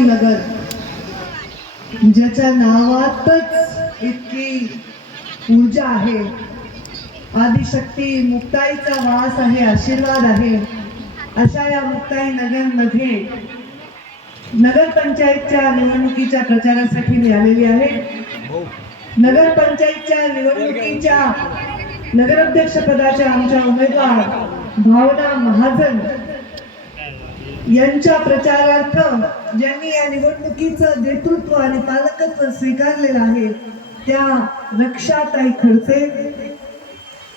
नगर ज्याच्या नावातच इतकी ऊर्जा आहे, आदिशक्ती मुक्ताईचा वास आहे, आशीर्वाद आहे, अशा या मुक्ताई नगर मध्ये नगरपंचायतच्या निवडणुकीच्या प्रचारासाठी मी आलेली आहे. नगरपंचायतच्या निवडणुकीच्या नगराध्यक्ष पदाच्या आमच्या उमेदवार भावना महाजन यांच्या प्रचारार्थ ज्यांनी या निवडणुकीचं नेतृत्व आणि पालकत्व स्वीकारलेलं आहे त्या रक्षाताई खडसे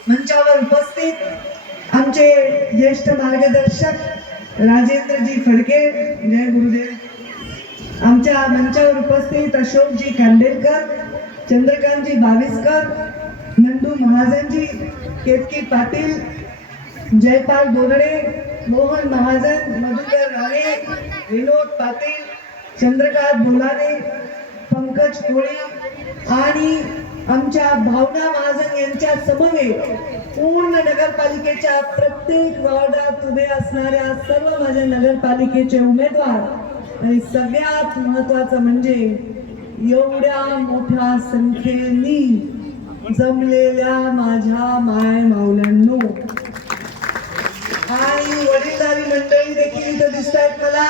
मंचावर उपस्थित आमचे ज्येष्ठ मार्गदर्शक राजेंद्रजी फडके, जय गुरुदेव, आमच्या मंचावर उपस्थित अशोकजी कांडेलकर, चंद्रकांतजी बाविस्कर, नंदू महाजनजी, केतकी पाटील, जयपाल बोरडे, मोहन महाजन, मधुकर राणे, विनोद पाटील, चंद्रकांत बोलाने, पंकज कोळी आणि आमच्या भावना महाजन यांच्या समवेत पूर्ण नगरपालिकेच्या प्रत्येक वॉर्डात उभे असणाऱ्या सर्व माझ्या नगरपालिकेचे उमेदवार आणि सगळ्यात महत्त्वाचं म्हणजे एवढ्या मोठ्या संख्येने जमलेल्या माझ्या माय माऊल्यांनो आणि वडीलधारी मंडळी देखील इथं दिसत आहेत, मला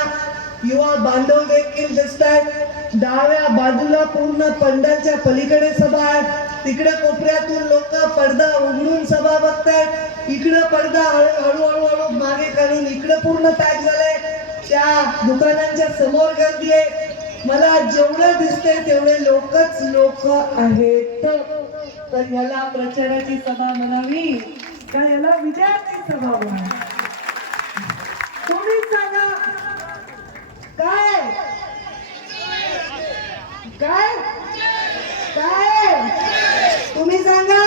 युवा बांधव देखील दिसत आहेत. डाव्या बाजूला पूर्ण पंडालच्या पलीकडे सभा आहे, तिकडे कोपऱ्यातून लोक पडदा उघडून सभा बघतायत, इकडे पडदा हळूहळू मागे काढून इकडे पूर्ण पॅक झालंय, त्या दुकानांच्या समोर गर्दी आहे. मला जेवढं दिसतंय तेवढे लोकच लोक आहेत. तर याला प्रचाराची सभा म्हणावी का याला विजयाची सभा म्हणावी? तुम्ही सांगा काय काय काय तुम्ही सांगा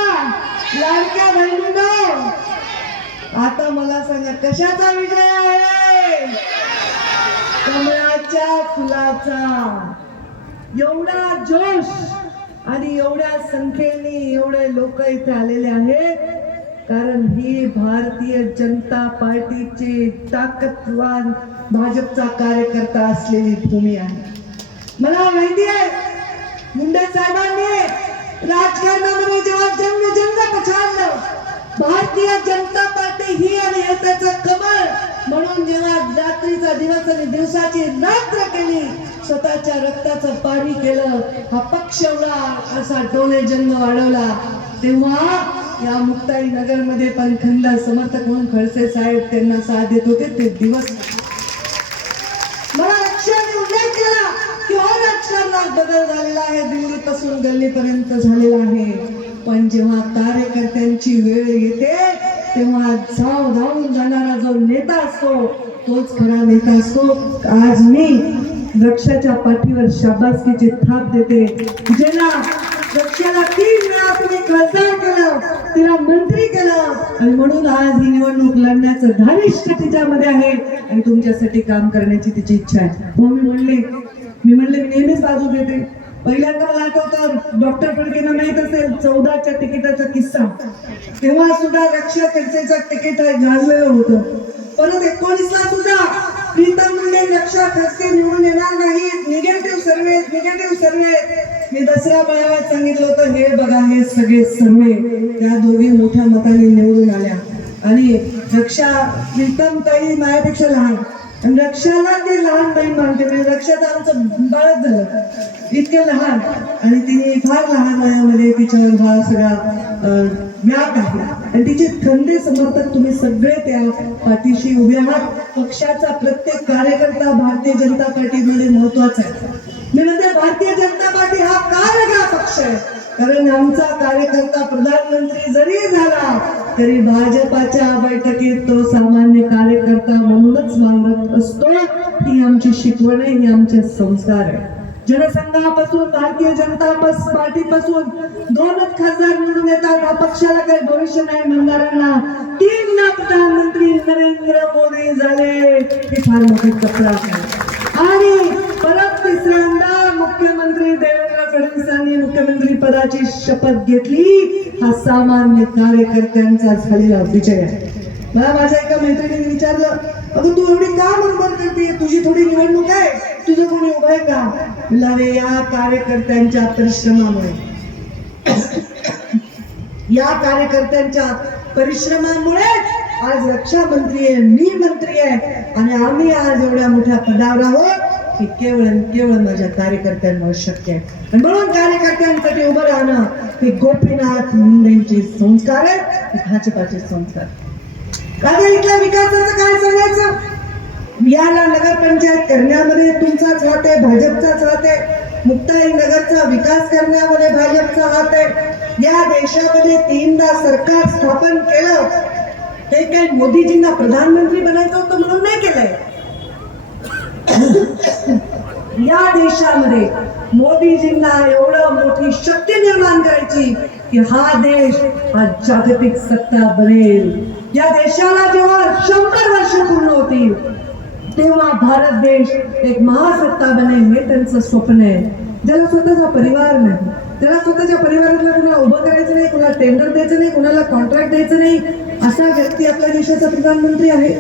लाडक्या बहिणींनो, आता मला सांगा कशाचा विजय आहे? कमळाच्या फुलाचा. एवढा जोश आणि एवढ्या संख्येने एवढे लोक इथे आलेले आहेत कारण ही भारतीय जनता पार्टीची ताकदवान भाजपचा कार्यकर्ता असलेली भूमी आहे. मला माहिती आहे मुंडे साहेबांनी राजकारणामध्ये जेव्हा जंग पछाडलं, भारतीय जनता पार्टी ही आणि त्याचं कमळ म्हणून जेव्हा रात्रीचा दिवस आणि दिवसाची रात्र केली, स्वतःच्या रक्ताचं पाणी केलं, हा पक्ष एवढा असा डोले जन्म वाढवला, तेव्हा या मुक्ताई नगर मध्ये पण खंड समर्थक म्हणून खडसे साहेब त्यांना साथ देत होते ते दिवस. मला लक्षात उल्लेख केला की राजकारणात बदल झालेला आहे, दिल्लीपासून गल्लीपर्यंत झालेला आहे, पण जेव्हा कार्यकर्त्यांची वेळ येते तेव्हा धावून जाणारा जो नेता असतो तोच खरा नेता असतो. आज मी रक्षाच्या पाठीवर शाबासकीची थाप देते. ज्याला रक्षाला 3 वेळा तुम्ही खासदार केलं, तिला मंत्री केलं आणि म्हणून आज ही निवडणूक लढण्याचं धारिष्ठ तिच्यामध्ये आहे आणि तुमच्यासाठी काम करण्याची तिची इच्छा आहे. मी म्हणले मी नेहमीच बाजू देते. पहिल्यांदा मला आठवतं डॉक्टर फडकेंना माहित असेल 14च्या तिकिटाचा किस्सा, तेव्हा सुद्धा रक्षा खडसेचं तिकीट गाजलेलं होतं. परत 19ला सुद्धा प्रीतम मुंडे रक्षा खडसे निवडून येणार नाहीत, निगेटिव्ह सर्वे. मी दसरा मेळाव्यात सांगितलं होतं हे बघा हे सगळे सर्वे, त्या दोघी मोठ्या मताने निवडून आल्या आणि रक्षा प्रीतम ताई माझ्यापेक्षा लहान आणि रक्षाला ते लहान बहीण मानते, म्हणजे रक्षाचं आमचं बाळच झालं इतके लहान आणि तिने फार लहान वयामध्ये तिच्यावर हा सगळा व्याप आहे आणि तिचे खंदे समर्थक तुम्ही सगळे त्या पाठीशी उभे आहात. पक्षाचा प्रत्येक कार्यकर्ता भारतीय जनता पार्टीमध्ये महत्वाचा आहे. मी म्हणते भारतीय जनता पार्टी हा का वेगळा पक्ष आहे कारण आमचा कार्यकर्ता प्रधानमंत्री जरी झाला तरी भाजपाच्या बैठकीत तो सामान्य कार्यकर्ता म्हणूनच वावरत असतो. ही आमची शिकवण आहे, ही आमचे संस्कार आहे. जनसंघापासून भारतीय जनता पार्टीपासून 2च खासदार निवडून येतात. हा पक्षाला काही भविष्य नाही म्हणणाऱ्यांना 3 प्रधानमंत्री नरेंद्र मोदी झाले, हे फार मोठे कपडा आहे. आणि परत 3ऱ्यांदा मुख्यमंत्री देवेंद्र फडणवीसांनी मुख्यमंत्री पदाची शपथ घेतली. हा सामान्य कार्यकर्त्यांचा झालेला विजय आहे. मला माझ्या एका मैत्रिणीने विचारलं, अगं तू एवढी का बरोबर करते, तुझी थोडी निवडणूक आहे? तुझं कोणी उभं आहे का? म्हणलं अरे या कार्यकर्त्यांच्या परिश्रमामुळे, या कार्यकर्त्यांच्या परिश्रमामुळे आज रक्षा मंत्री आहे, मी मंत्री आहे आणि आम्ही आज एवढ्या मोठ्या पदावर आहोत. हे केवळ माझ्या कार्यकर्त्यांमुळे शक्य आहे. आणि म्हणून कार्यकर्त्यांसाठी उभं राहणं हे गोपीनाथ मुंडेंचे संस्कार आहेत, हे भाजपाचे संस्कार. आता इथल्या विकासाचं काय सांगायचं? याला नगरपंचायत करण्यामध्ये तुमचाच हात आहे, भाजपचाच हात आहे. मुक्ताई नगरचा विकास करण्यामध्ये भाजपचा हात आहे. या देशामध्ये 3दा सरकार स्थापन केलं, हे काय मोदीजींना प्रधानमंत्री बनायचं होतं म्हणून नाही केलंय. या देशामध्ये मोदीजींना एवढं मोठी शक्ती निर्माण करायची की हा देश हा जागतिक सत्ता बनेल. या देशाला जेव्हा 100 वर्ष पूर्ण होतील तेव्हा भारत देश एक महासत्ता बनेल, हे त्यांचं स्वप्न आहे. ज्याला स्वतःचा परिवार नाही, त्याला स्वतःच्या परिवाराला कुणाला उभं करायचं नाही, कुणाला टेंडर द्यायचं नाही, कुणाला कॉन्ट्रॅक्ट द्यायचं नाही, असा व्यक्ती आपल्या देशाचा प्रधानमंत्री आहे.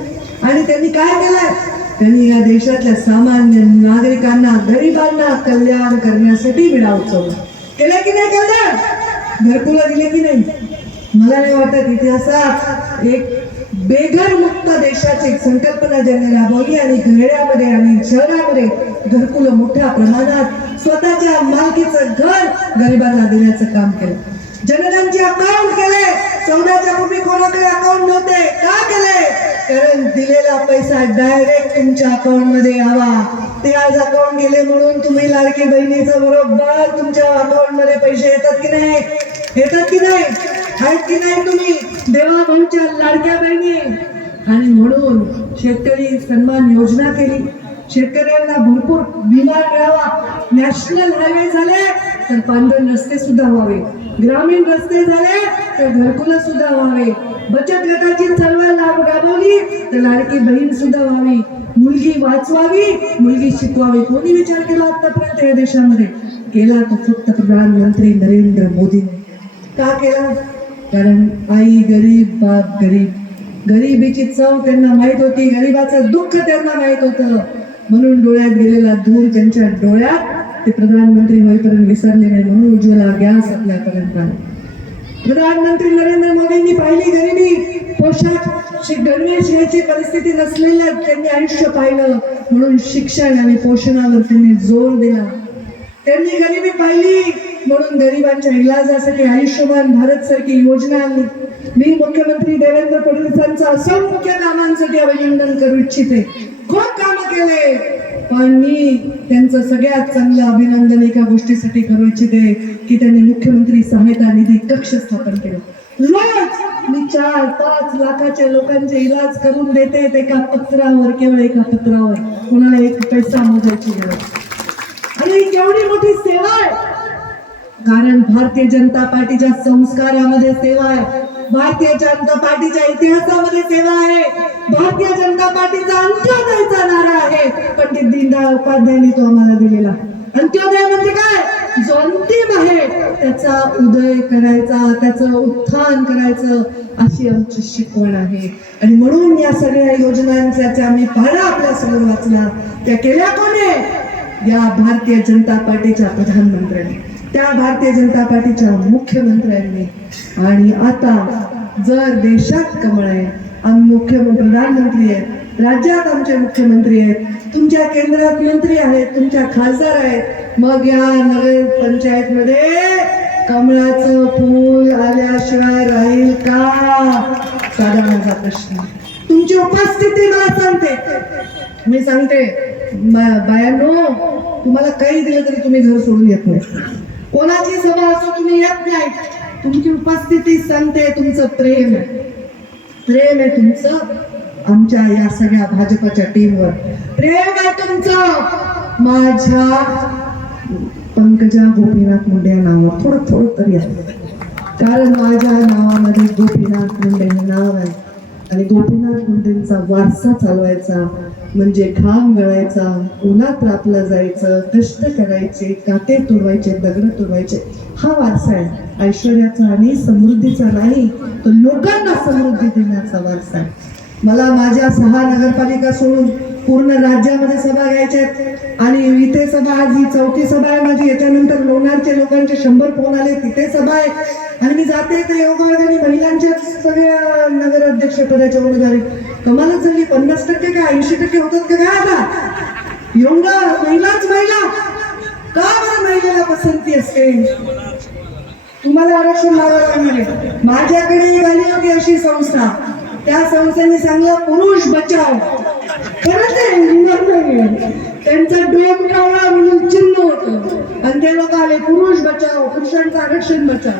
आणि त्यांनी काय केलंय? त्यांनी या देशातल्या सामान्य नागरिकांना, गरिबांना कल्याण करण्यासाठी विडा उचलला. केलं की नाही कल्याण? घरकुलं दिले की नाही? मला नाही वाटत इतिहासात एक बेघर मुक्त देशाची संकल्पना ज्यांनी राबवली आणि खेड्यामध्ये आणि शहरामध्ये घरकुलं मोठ्या प्रमाणात स्वतःच्या मालकीचं घर गरिबांना देण्याचं काम केलं. जनधनचे अकाउंट केले. 14च्या पूर्वी कोणाकडे अकाउंट नव्हते. का केले? कारण दिलेला पैसा डायरेक्ट तुमच्या अकाउंट मध्ये यावा. ते आज अकाउंट गेले म्हणून तुम्ही लाडकी बहिणीचं बरोबर तुमच्या अकाउंट मध्ये पैसे येतात की नाही? येतात की नाही? आहेत की नाही? तुम्ही देवा भाऊच्या लाडक्या बहिणी. आणि म्हणून शेतकरी सन्मान योजना केली. शेतकऱ्यांना भरपूर विमा मिळावा. नॅशनल हायवे झाले तर पांढरे रस्ते सुद्धा व्हावे. ग्रामीण रस्ते झाले तर घरकुलं सुद्धा व्हावे. बचत गटाची चळवळ राबवली तर लाडकी बहीण सुद्धा व्हावी. मुलगी वाचवावी, मुलगी शिकवावी. कोणी विचार केला आतापर्यंत या देशामध्ये? केला तो फक्त प्रधानमंत्री नरेंद्र मोदीने. का केला? कारण आई गरीब, बाप गरीब. गरिबीची चव त्यांना माहित होती, गरिबाचं दुःख त्यांना माहित होतं. म्हणून डोळ्यात गेलेला धूर त्यांच्या डोळ्यात ते प्रधानमंत्री होईपर्यंत विसरले नाही. म्हणून उज्ज्वला गॅस आपल्यापर्यंत आला. प्रधानमंत्री नरेंद्र मोदींनी पाहिली गरिबी, पोशाख गणवेश घ्यायची परिस्थिती नसलेल्या त्यांनी आयुष्य पाहिलं. म्हणून शिक्षण आणि पोषणावर त्यांनी जोर दिला. त्यांनी गरिबी पाहिली म्हणून गरिबांच्या इलाजासाठी आयुष्यमान भारत सारखी योजना आणली. मी मुख्यमंत्री देवेंद्र फडणवीसांचं असंख्य कामांसाठी अभिनंदन करू इच्छिते. खूप कामं केले, पण मी त्यांचं सगळ्यात चांगलं अभिनंदन एका गोष्टीसाठी करू इच्छिते की त्यांनी मुख्यमंत्री सहायता निधी कक्ष स्थापन केलं. रोज मी 4-5 लाखाच्या लोकांचे इलाज करून देते एका पत्रावर, केवळ एका पत्रावर. कोणाला एक पैसा मोजायची गरज. आणि केवढी मोठी सेवा आहे. कारण भारतीय जनता पार्टीच्या संस्कारामध्ये सेवा आहे. भारतीय जनता पार्टीच्या इतिहासामध्ये सेवा आहे. भारतीय जनता पार्टीचा अंत्योदयचा नारा आहे. पंडित दीनदयाळ उपाध्यायांनी तो आम्हाला दिलेला. अंत्योदय म्हणजे काय? जो अंतिम आहे त्याचा उदय करायचा, त्याचं उत्थान करायचं, अशी आमची शिकवण आहे. आणि म्हणून या सगळ्या योजनांचा आम्ही पाढा आपल्या समोर वाचला. त्या केल्या कोणी? या भारतीय जनता पार्टीच्या प्रधानमंत्र्यांनी, त्या भारतीय जनता पार्टीच्या मुख्यमंत्र्यांनी. आणि आता जर देशात कमळ आहे, आम्ही प्रधानमंत्री आहेत, राज्यात आमचे मुख्यमंत्री आहेत, तुमच्या केंद्रात मंत्री आहेत, तुमच्या खासदार आहेत, मग या नगर पंचायत मध्ये कमळाचं फूल आल्याशिवाय राहील का? साधा माझा प्रश्न. तुमची उपस्थिती मला सांगते. मी सांगते बायांनो, तुम्हाला काही दिलं तरी तुम्ही घर सोडून येत नाही. कोणाची सभा असो तुम्ही येत नाही. तुमची उपस्थिती सांगते तुमचं प्रेम आहे. प्रेम आहे तुमचं आमच्या या सगळ्या भाजपच्या टीमवर. प्रेम आहे तुमचं माझ्या पंकजा गोपीनाथ मुंडे या नावावर. थोडं तरी आहे. कारण माझ्या नावामध्ये गोपीनाथ मुंडे हे नाव आहे. आणि गोपीनाथ मुंडेंचा वारसा चालवायचा म्हणजे घाम गळायचा, उन्हात रापलं जायचं, कष्ट करायचे, काटे तुडवायचे, दगड तुडवायचे, हा वारसा आहे. ऐश्वर्याचा आणि समृद्धीचा नाही, तो लोकांना समृद्धी देण्याचा वारसा आहे. मला माझ्या 6 नगरपालिका सोडून पूर्ण राज्यामध्ये सभा घ्यायच्या आहेत आणि इथे सभा, आज ही 4थी सभा आहे माझी. याच्यानंतर लोणारच्या लोकांचे 100 फोन आले, तिथे सभा आहे. आणि मी जाते तर योगायोगाने महिलांच्या सगळ्या नगर अध्यक्ष पदाच्या उमेदवारी कमालच झाली. 50% का 80% होतात का काय आता? एवढं महिलाच महिला का बरं? महिलेला पसंती असते. तुम्हाला आरक्षण मागावं लागणार आहे. माझ्याकडे एक आली होती अशी संस्था, त्या संस्थेने सांगलं पुरुष बचाव. खरंच आहे, त्यांचं डोम कावळा म्हणून चिन्ह होतं आणि ते लोक आले पुरुष बचाव, पुरुषांचं आरक्षण बचाव.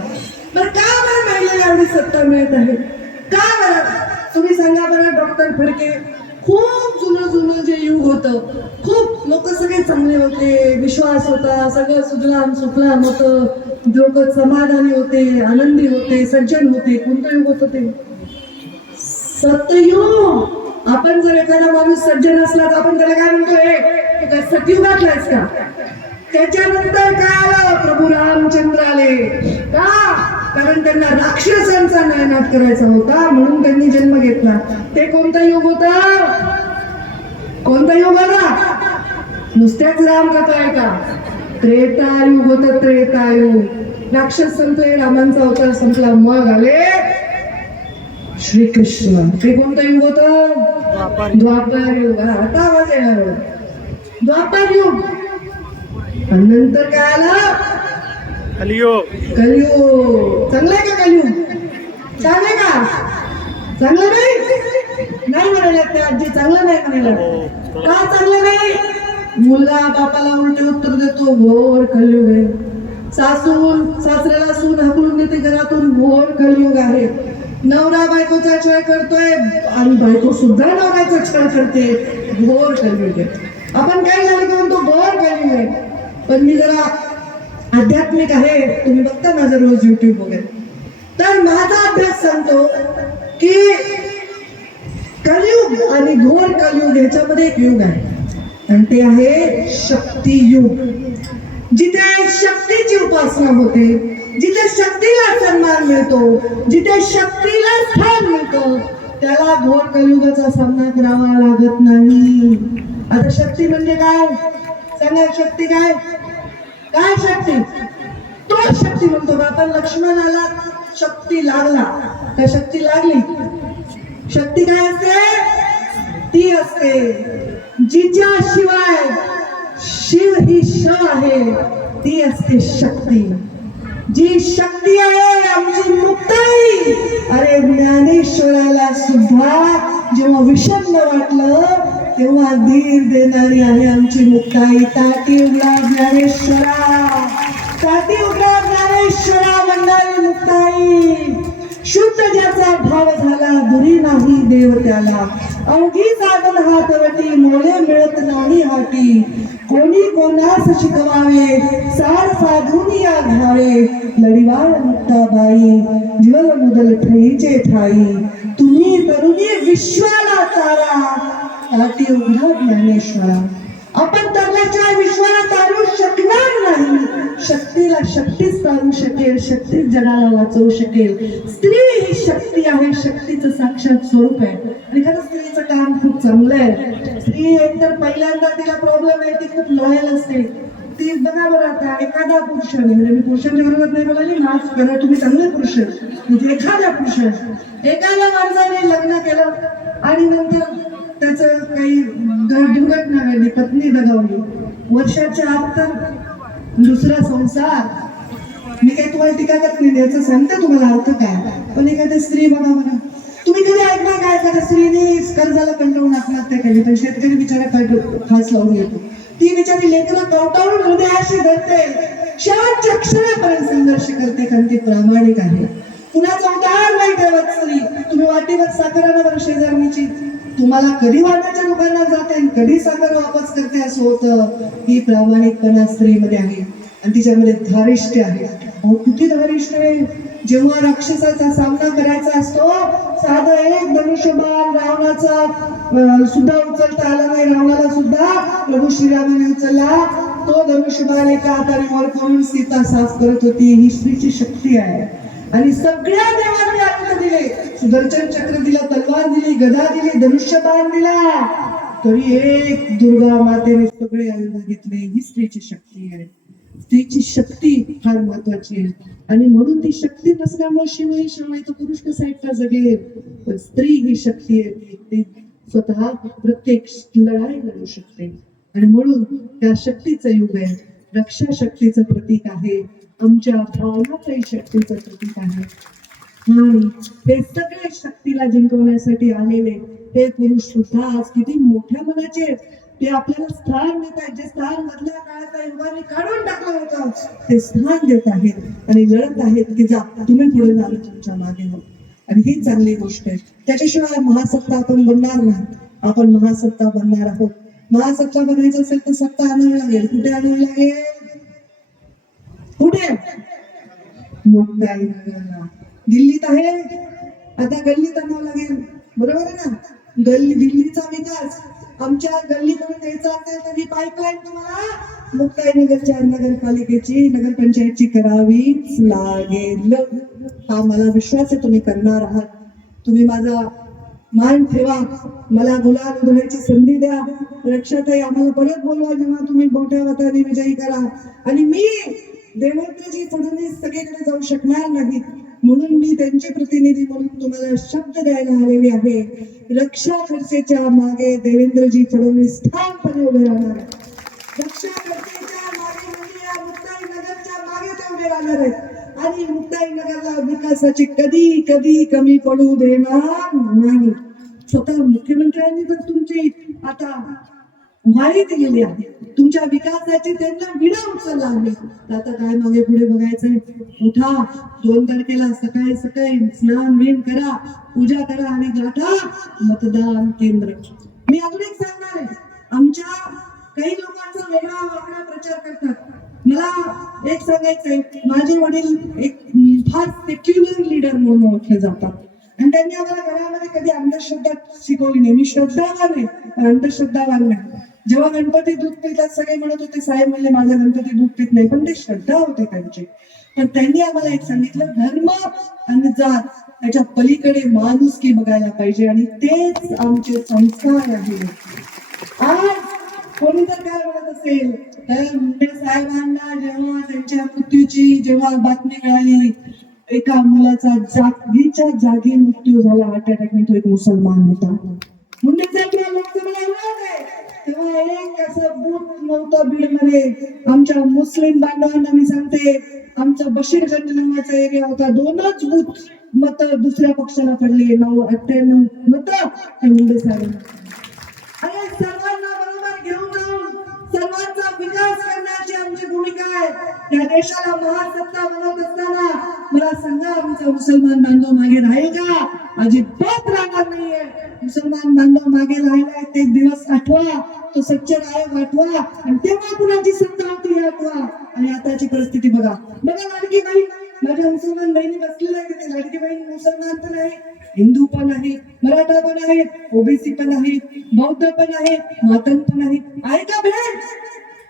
बरं का बरं महिलेला एवढी सत्ता मिळत आहे? का बरं? तुम्ही सांगा बरं. डॉक्टर फडके, खूप जुनं जे युग होतं, खूप लोक सगळे चांगले होते, विश्वास होता, सगळं सुजलाम सुफलाम होतं, लोक समाधानी होते, आनंदी होते, सज्जन होते. कोणतं युग होतं ते? सत्ययुग. आपण जर एखादा माणूस सज्जन असला तर आपण त्याला काय म्हणतोय? तू काय सत्ययुगातलायस का? त्याच्यानंतर काय आलं? प्रभू रामचंद्र आले. का? कारण त्यांना राक्षसांचा नायनाट करायचा होता, म्हणून त्यांनी जन्म घेतला. ते कोणता युग होता? कोणता युग होता? नुसत्याच रामकथा आहे का? त्रेतायुग होतं, त्रेतायुग. राक्षस संपले, रामांचा अवतार संपला, मग आले श्रीकृष्ण. ते कोणतं युग होतं? द्वापर युग. आता आवाज येणार. द्वापर युग. आणि नंतर काय आलं? कलियुग. कलियुग. चांगलंय का कलियुग? चांगलंय का? चांगलं नाही म्हणाले ते आजी. चांगलं नाही म्हणाले. का चांगलं नाही? मुलगा बापाला उलटे उत्तर देतो, घोर कलियुग आहे. सासऱ्याला सून हाकलून देते घरातून, घोर कलियुग आहे. नवरा बायकोचा छळ करतोय आणि बायको सुद्धा नवऱ्याचा छळ करते, घोर कलियुग आहे. आपण काय झालं की म्हणतो घोर कलियुग आहे. पण मी जरा आध्यात्मिक आहे, तुम्ही बघता माझं रोज युट्यूब वगैरे, तर माझा अभ्यास सांगतो की कलियुग आणि घोर कलियुग ह्याच्यामध्ये एक युग आहे आणि ते आहे शक्ती युग. जिथे शक्तीची उपासना होते, जिथे शक्तीला सन्मान मिळतो, जिथे शक्तीला स्थान मिळतं, त्याला घोर कलियुगाचा सामना करावा लागत नाही. आता शक्ती म्हणजे काय? सांगा, शक्ती काय? काय शक्ती? तो शक्ती म्हणतो. आपण लक्ष्मणाला शक्ती लागला का? शक्ती लागली. शक्ती काय असते? ती असते जिच्या शिवाय शिव ही श आहे, ती असते शक्ती. जी शक्ती आहे आमची मुक्ताई. अरे ज्ञानेश्वराला सुद्धा जेव्हा विषम वाटलं तेव्हा धीर देणारी आहे आमची मुक्ताई. ताटी उघडा ज्ञानेश्वरा, ताटी उघडा ज्ञानेश्वरा म्हणणारी मुक्ताई. शुद्ध ज्याचा भाव झाला, दुरी नाही देव त्याला. अवघी साधन हातवटी, मोले मिळत नाही हाती. कोणी कोणास शिकवावे, सार साधूनी या घावे. लढिवाळ मुक्ताबाई, ज्वल मुदल ठईचे ठाई. तुम्ही तरुणी विश्वाला तारा, ताटी उघडा ज्ञानेश्वरा. आपण तरल्याच्या विश्वाला तारू शकणार नाही. शक्तीला शक्तीच तारू शकेल, शक्तीच जगाला वाचवू शकेल. स्त्री ही शक्ती आहे, शक्तीचं साक्षात स्वरूप आहे. आणि खरं स्त्रीचं काम खूप चांगलं आहे. स्त्री एकतर पहिल्यांदा तिला प्रॉब्लेम आहे, ती खूप लॉयल असते. ती बघा बरं, आता एखादा पुरुषाने, म्हणजे मी पुरुषांच्या विरोधात नाही बोलायली, माफ करा तुम्ही चांगले पुरुष आहेत, म्हणजे एखाद्या पुरुषाने, एखाद्या माणसाने लग्न केलं आणि नंतर त्याचं काही दुर्घटना घडली, पत्नी दगावली, वर्षाच्या आत तर दुसरा संसार. मी काही तुम्हाला टीका करत नाही, याचं सांगते तुम्हाला अर्थ काय. पण एखाद्या स्त्री बघा बघा, तुम्ही कधी ऐकणार काय एखाद्या स्त्रीने कर्जाला कंटाळून आत्महत्या केली, पण शेतकरी बिचारा फास लावून येतो. ती बिचारी लेकरं कवटाळून हृदयाशी धरते, शेवटच्या क्षणापर्यंत संघर्ष करते, कारण ती प्रामाणिक आहे. कुणाचा उदाहरण नाही ठेवत स्त्री. तुम्ही वाटेवर साखर आणा बरं शेजारणीची, तुम्हाला कधी वाटाच्या दुकानात जाते कधी साखर वापस करते असं होतं. ही प्रामाणिकपणा स्त्रीमध्ये आहे आणि तिच्यामध्ये धारिष्ट आहे. अहो किती धारिष्ट आहे. जेव्हा राक्षसाचा सामना करायचा असतो, साधं एक धनुष्यबाण रावणाचा सुद्धा उचलता आला नाही, रावणाला सुद्धा प्रभू श्रीरामाने उचलला. तो धनुष्यबाण एका हाताने वर करून सीता साफ करत होती. ही स्त्रीची शक्ती आहे. आणि सगळ्या देवांनी आनंद दिले, सुदर्शन चक्र दिला, तलवार दिली, गदा दिली, धनुष्यबाण दिला, तरी एक दुर्गा मातेने सगळे आयुध घेतले. ही स्त्रीची शक्ती आहे. स्त्रीची शक्ती फार महत्वाची आहे आणि म्हणून ती शक्ती नसल्यामुळे शिवही शिवही तो पुरुष कसा एकटा जगेल. पण स्त्री ही शक्ती आहे, ती स्वतः प्रत्येक लढाई लढू शकते आणि म्हणून त्या शक्तीचं युग आहे. रक्षा शक्तीचं प्रतीक आहे, आमच्या भावनाचंही शक्तीचं प्रतीक आहे. आणि हे सगळे शक्तीला जिंकवण्यासाठी आलेले हे पुरुष सुद्धा आज किती मोठ्या मनाचे आहेत. ते आपल्याला स्थान देत आहेत. जे स्थान मधल्या काळाचा युगाने काढून टाकलं होतं ते स्थान देत आहेत आणि लढत आहेत की जा तुम्ही पुढे जा, तुमच्या मागे हो. आणि ही चांगली गोष्ट आहे. त्याच्याशिवाय महासत्ता आपण बनणार नाही. आपण महासत्ता बनणार आहोत. महासत्ता बनायचं असेल तर सत्ता आणावी लागेल. कुठे आणावी लागेल? कुठे? मुक्ताईनगरला. दिल्लीत आहे, आता गल्लीत आणावं लागेल. बरोबर आहे ना? गल्ली दिल्लीचा विकास आमच्या गल्लीपर्यंत यायचा असेल तर ही पाईपलाईन तुम्हाला मुक्ताईनगरच्या नगरपालिकेची नगरपंचायतची करावीच लागेल. हा मला विश्वास आहे तुम्ही करणार आहात. तुम्ही माझा मान ठेवा, मला गुलाल उधळायची संधी द्या. रक्षाताई आम्हाला परत बोलवा जेव्हा तुम्ही मोठ्या मताने विजयी करा. आणि मी देवेंद्रजी फडणवीस सगळीकडे जाऊ शकणार नाही म्हणून मी त्यांचे प्रतिनिधी म्हणून तुम्हाला शब्द द्यायला आलेले आहे. रक्षा खडसेच्या मागे देवेंद्रजी फडणवीस ठामपणे उभे राहणार आहेत. रक्षा खडसेच्या मागे म्हणजे या मुक्ताईनगरच्या मागे ते उभे राहणार आहेत आणि मुक्ताईनगरला विकासाची कधी कधी कमी पडू देणार नाही. स्वतः मुख्यमंत्र्यांनी जर तुमची आता माहिती दिलेली आहे, तुमच्या विकासाची त्यांना विडा उचलला आहे, आता काय मागे पुढे बघायचंय? उठा, 2 तारखेला सकाळी सकाळी स्नान विन करा, पूजा करा आणि गाठा मतदान केंद्र. मी अजून एक सांगणार आहे, आमच्या काही लोकांचा वेगळा वेगळा प्रचार करतात. मला एक सांगायचंय, माझे वडील एक फार सेक्युलर लीडर म्हणून ओळखले जातात आणि त्यांनी आम्हाला घरामध्ये कधी अंधश्रद्धा शिकवली नाही. मी श्रद्धावान आहे, अंधश्रद्धावान नाही. जेव्हा गणपती दूध पितात सगळे म्हणत होते, साहेब म्हणले माझा गणपती दूध पित नाही, पण ते श्रद्धा होते त्यांची. पण त्यांनी आम्हाला एक सांगितलं, धर्म आणि जात त्याच्या पलीकडे माणुसकी बघायला पाहिजे आणि तेच आमचे संस्कार आहे. आज कोणी तर काय म्हणत असेल, मुंडे साहेबांना जेव्हा त्यांच्या मृत्यूची जेव्हा बातमी मिळाली, एका मुलाचा जागीच्या जागी मृत्यू झाला हार्ट अटॅकने, तो एक मुसलमान होता. मुंडे साहेब लोकसभेला आहे तेव्हा एक असं बूथ नव्हतं बीडमध्ये. आमच्या मुस्लिम बांधवांना मी सांगते, आमचा बशीरगंज नावाचा एरिया होता, 2च बूथ मत दुसऱ्या पक्षाला पडले, 98 मत मुंडे साहेबांना. आणि सर्वांना बरोबर घेऊन जाऊन सर्वांचा विकास करण्याची आमची भूमिका आहे. या देशाला महासत्ता बनवत असताना मला सांगा, आमचा मुसलमान बांधव मागे राहील का? अजिबात राहणार नाहीये. मुसलमान बांधव मागे राहिलाय ते दिवस आठवा, तो सच्चर आयोग आठवा आणि तेव्हा कुणाची सत्ता होती हे आठवा. आणि आताची परिस्थिती बघा. लाडकी बहीण, माझ्या मुसलमान बहिणी बसलेल्या आहेत तिथे. लाडकी बहीण मुसलमान पण आहे, हिंदू पण आहे, मराठा पण आहे, ओबीसी पण आहे, बौद्ध पण आहे, मातंग पण आहे का भेट?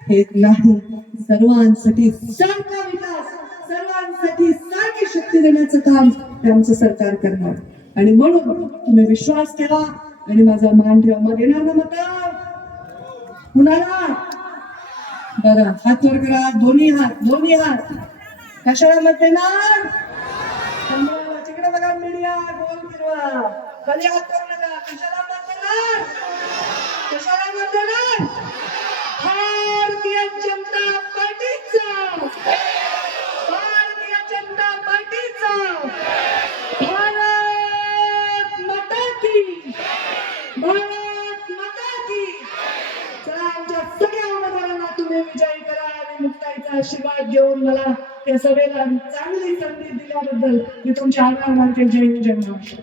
हे नाही. सर्वांसाठी सारखा विकास, सर्वांसाठी सारखी शक्ती देण्याचं काम हे आमचं सरकार करणार. आणि म्हणून तुम्ही विश्वास ठेवा आणि माझा मान ठेवा. मग येणार ना मत कुणाला? बरं, हात वर करा, दोन्ही हात. कशाला मत देणार? तिकडे बघा, मीडिया गोल फिरवा, खाली हात करू नका. कशाला मत देणार? कशाला मत देणार? भारतीय जनता पार्टीचा, भारतीय जनता पार्टीचा. भारत माता की, भारत माता की. चला, आमच्या सगळ्या उमेदवारांना तुम्ही विजयी करा आणि मुक्ताईचा आशीर्वाद घेऊन मला त्या सभेला चांगली संधी दिल्याबद्दल मी तुमचे आभार मानते. जय हिंद, जय महाराष्ट्र.